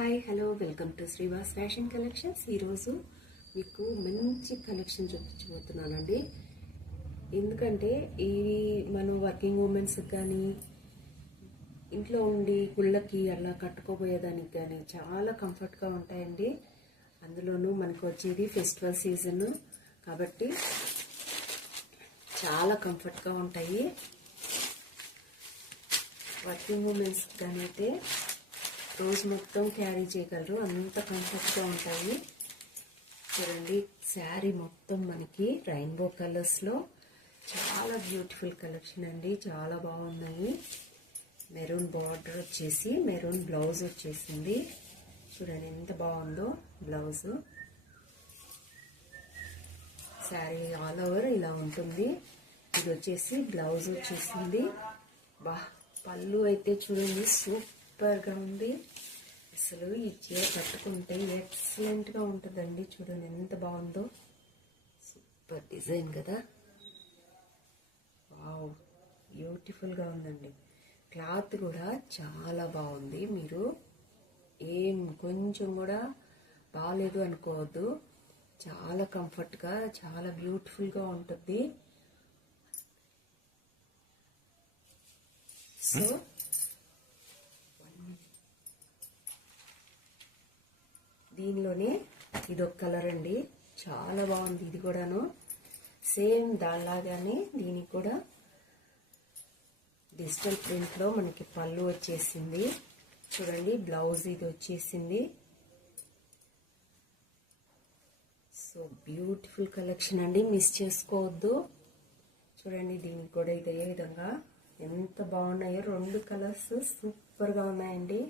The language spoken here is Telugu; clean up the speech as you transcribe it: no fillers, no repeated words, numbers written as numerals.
Hi hello welcome to Srivas fashion collections. ఈరోజు మీకు మంచి కలెక్షన్ చూపించబోతున్నానండి. ఎందుకంటే ఈ మనం వర్కింగ్ ఉమెన్స్కి కానీ ఇంట్లో ఉండి గుళ్ళకి అలా కట్టుకోబోయేదానికి కానీ చాలా కంఫర్ట్గా ఉంటాయండి. అందులోనూ మనకు వచ్చేది ఫెస్టివల్ సీజన్ కాబట్టి చాలా కంఫర్ట్గా ఉంటాయి. వర్కింగ్ ఉమెన్స్కి కానీ అయితే రోజు మొత్తం క్యారీ చేయగలరు, అంత కంఫర్ట్గా ఉంటాయి. చూడండి, శారీ మొత్తం మనకి రెయిన్బో కలర్స్లో చాలా బ్యూటిఫుల్ కలెక్షన్ అండి. చాలా బాగున్నాయి. మెరూన్ బార్డర్ వచ్చేసి మెరూన్ బ్లౌజ్ వచ్చేసింది. చూడండి ఎంత బాగుందో బ్లౌజు. శారీ ఆల్ ఓవర్ ఇలా ఉంటుంది. ఇది వచ్చేసి బ్లౌజ్ వచ్చేసింది. పళ్ళు అయితే చూడండి సూపర్గా ఉంది. అసలు ఈ చీర కట్టుకుంటే ఎక్సలెంట్గా ఉంటుందండి. చూడండి ఎంత బాగుందో, సూపర్ డిజైన్ కదా. వావ్, బ్యూటిఫుల్గా ఉందండి. క్లాత్ కూడా చాలా బాగుంది. మీరు కొంచెం కూడా బాగాలేదు అనుకోవద్దు. చాలా కంఫర్ట్గా చాలా బ్యూటిఫుల్గా ఉంటుంది. సో దీనిలోనే ఇదొక కలర్ అండి, చాలా బాగుంది. ఇది కూడాను సేమ్ దానిలాగానే దీనికి కూడా డిజిటల్ ప్రింట్లో మనకి పళ్ళు వచ్చేసింది. చూడండి బ్లౌజ్ ఇది వచ్చేసింది. సో బ్యూటిఫుల్ కలెక్షన్ అండి, మిస్ చేసుకోవద్దు. చూడండి దీనికి కూడా ఇదే విధంగా ఎంత బాగున్నాయో. రెండు కలర్స్ సూపర్గా ఉన్నాయండి.